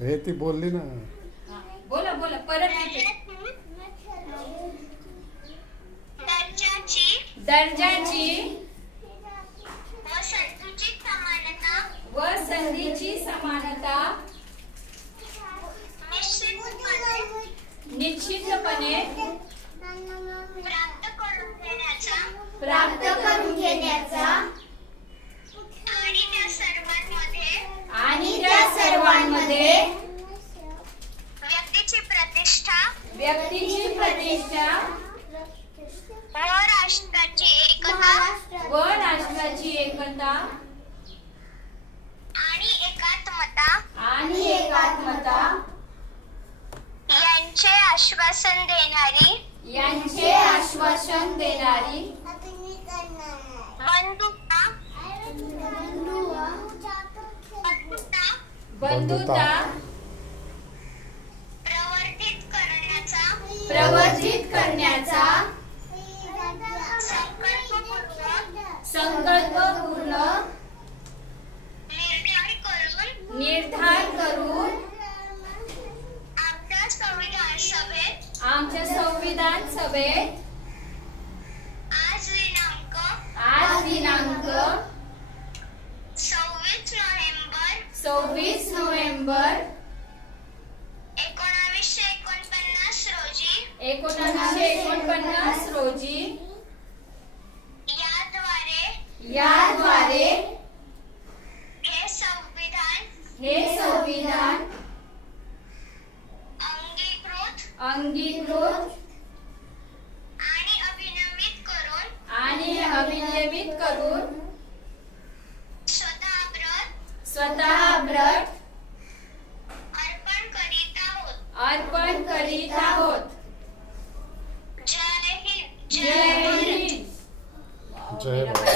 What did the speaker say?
हे ती बोलली ना. बोला बोला परत. दर्जाची व संधीची समानता निश्चितपणे प्राप्त करून घेण्याचा आणि त्या सर्वांमध्ये व्यक्तीची प्रतिष्ठा व राष्ट्राची एकता आणि एकात्मता यांचे आश्वासन देणारी बंधुता प्रवर्धित करण्याचा संकल्पपूर्ण निर्धार करून आमच्या संविधान सभेत आज दिनांक 26 नोव्हेंबर 1949 रोजी याद्वारे हे संविधान अंगीकृत आणि अभिनियमित करून स्वतः व्रत अर्पण करीत आहोत. जय हिंद. जय भारत.